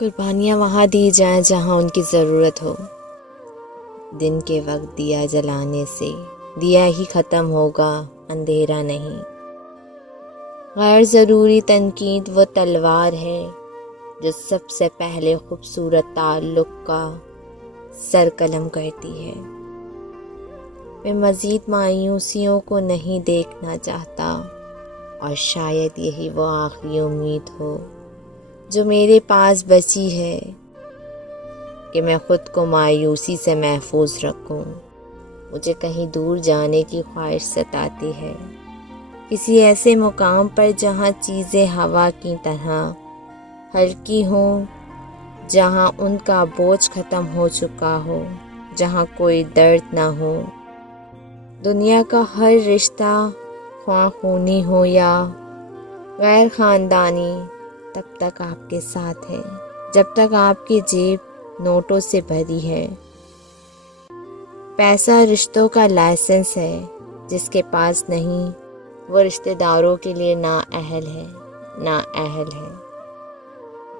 قربانیاں وہاں دی جائیں جہاں ان کی ضرورت ہو۔ دن کے وقت دیا جلانے سے دیا ہی ختم ہوگا، اندھیرا نہیں۔ غیر ضروری تنقید وہ تلوار ہے جو سب سے پہلے خوبصورت تعلق کا سر قلم کرتی ہے۔ میں مزید مایوسیوں کو نہیں دیکھنا چاہتا، اور شاید یہی وہ آخری امید ہو جو میرے پاس بچی ہے، کہ میں خود کو مایوسی سے محفوظ رکھوں۔ مجھے کہیں دور جانے کی خواہش ستاتی ہے، کسی ایسے مقام پر جہاں چیزیں ہوا کی طرح ہلکی ہوں، جہاں ان کا بوجھ ختم ہو چکا ہو، جہاں کوئی درد نہ ہو۔ دنیا کا ہر رشتہ، خواہ خونی ہو یا غیر خاندانی، تب تک آپ کے ساتھ ہے جب تک آپ کی جیب نوٹوں سے بھری ہے۔ پیسہ رشتوں کا لائسنس ہے، جس کے پاس نہیں وہ رشتہ داروں کے لیے نااہل ہے۔